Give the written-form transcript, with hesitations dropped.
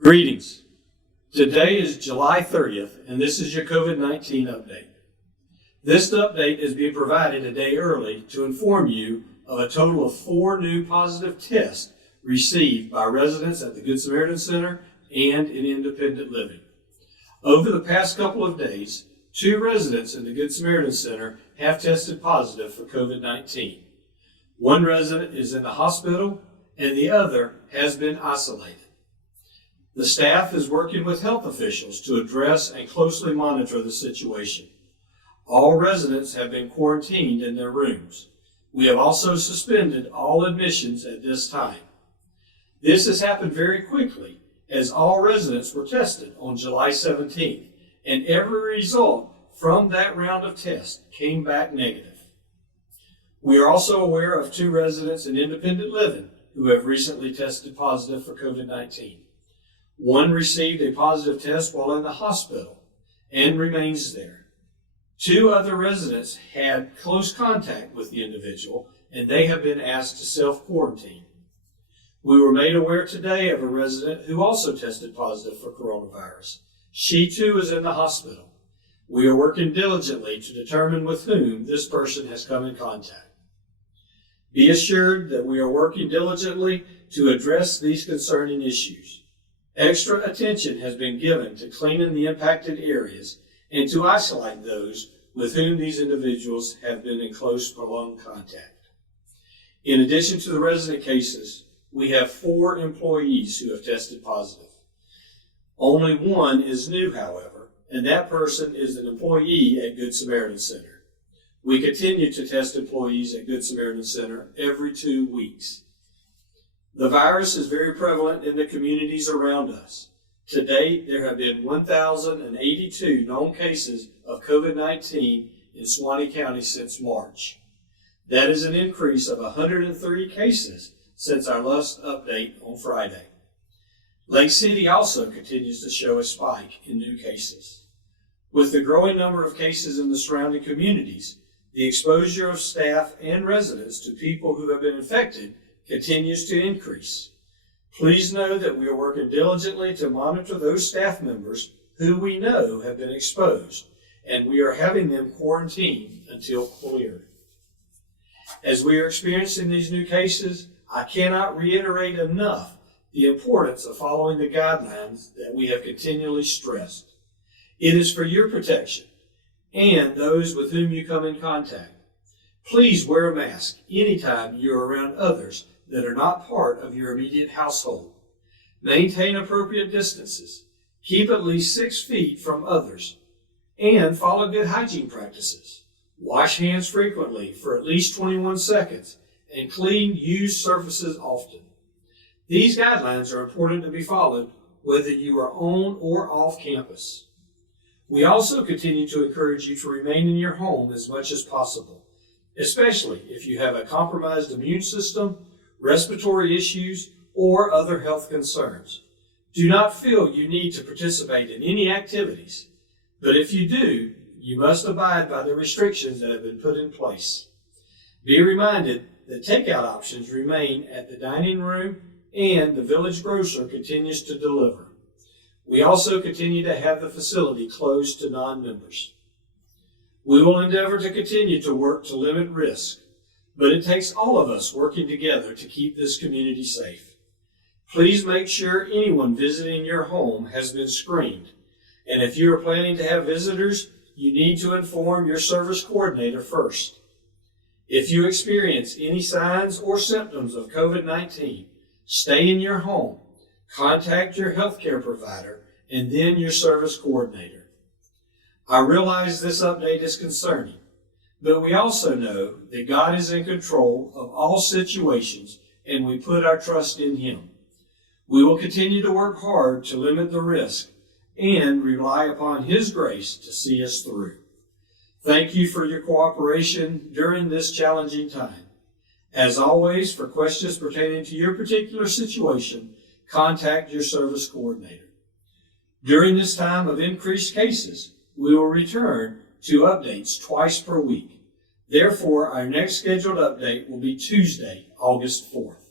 Greetings. Today is July 30th, and this is your COVID-19 update. This update is being provided a day early to inform you of a total of 4 new positive tests received by residents at the Good Samaritan Center and in independent living. Over the past couple of days, 2 residents in the Good Samaritan Center have tested positive for COVID-19. One resident is in the hospital, and the other has been isolated. The staff is working with health officials to address and closely monitor the situation. All residents have been quarantined in their rooms. We have also suspended all admissions at this time. This has happened very quickly, as all residents were tested on July 17th, and every result from that round of tests came back negative. We are also aware of 2 residents in independent living who have recently tested positive for COVID-19. One received a positive test while in the hospital and remains there. 2 other residents had close contact with the individual, and they have been asked to self-quarantine. We were made aware today of a resident who also tested positive for coronavirus. She too is in the hospital. We are working diligently to determine with whom this person has come in contact. Be assured that we are working diligently to address these concerning issues. Extra attention has been given to cleaning the impacted areas and to isolate those with whom these individuals have been in close, prolonged contact. In addition to the resident cases, we have 4 employees who have tested positive. Only one is new, however, and that person is an employee at Good Samaritan Center. We continue to test employees at Good Samaritan Center every 2 weeks. The virus is very prevalent in the communities around us. To date, there have been 1,082 known cases of COVID-19 in Suwannee County since March. That is an increase of 103 cases since our last update on Friday. Lake City also continues to show a spike in new cases. With the growing number of cases in the surrounding communities, the exposure of staff and residents to people who have been infected continues to increase. Please know that we are working diligently to monitor those staff members who we know have been exposed, and we are having them quarantined until cleared. As we are experiencing these new cases, I cannot reiterate enough the importance of following the guidelines that we have continually stressed. It is for your protection and those with whom you come in contact. Please wear a mask anytime you are around others that are not part of your immediate household. Maintain appropriate distances. Keep at least 6 feet from others. And follow good hygiene practices. Wash hands frequently for at least 21 seconds and clean used surfaces often. These guidelines are important to be followed whether you are on or off campus. We also continue to encourage you to remain in your home as much as possible, especially if you have a compromised immune system, respiratory issues, or other health concerns. Do not feel you need to participate in any activities, but if you do, you must abide by the restrictions that have been put in place. Be reminded that takeout options remain at the dining room and the village grocer continues to deliver. We also continue to have the facility closed to non-members. We will endeavor to continue to work to limit risk, but it takes all of us working together to keep this community safe. Please make sure anyone visiting your home has been screened, and if you are planning to have visitors, you need to inform your service coordinator first. If you experience any signs or symptoms of COVID-19, stay in your home, contact your healthcare provider, and then your service coordinator. I realize this update is concerning, but we also know that God is in control of all situations and we put our trust in Him. We will continue to work hard to limit the risk and rely upon His grace to see us through. Thank you for your cooperation during this challenging time. As always, for questions pertaining to your particular situation, contact your service coordinator. During this time of increased cases, we will return to updates twice per week. Therefore, our next scheduled update will be Tuesday, August 4th.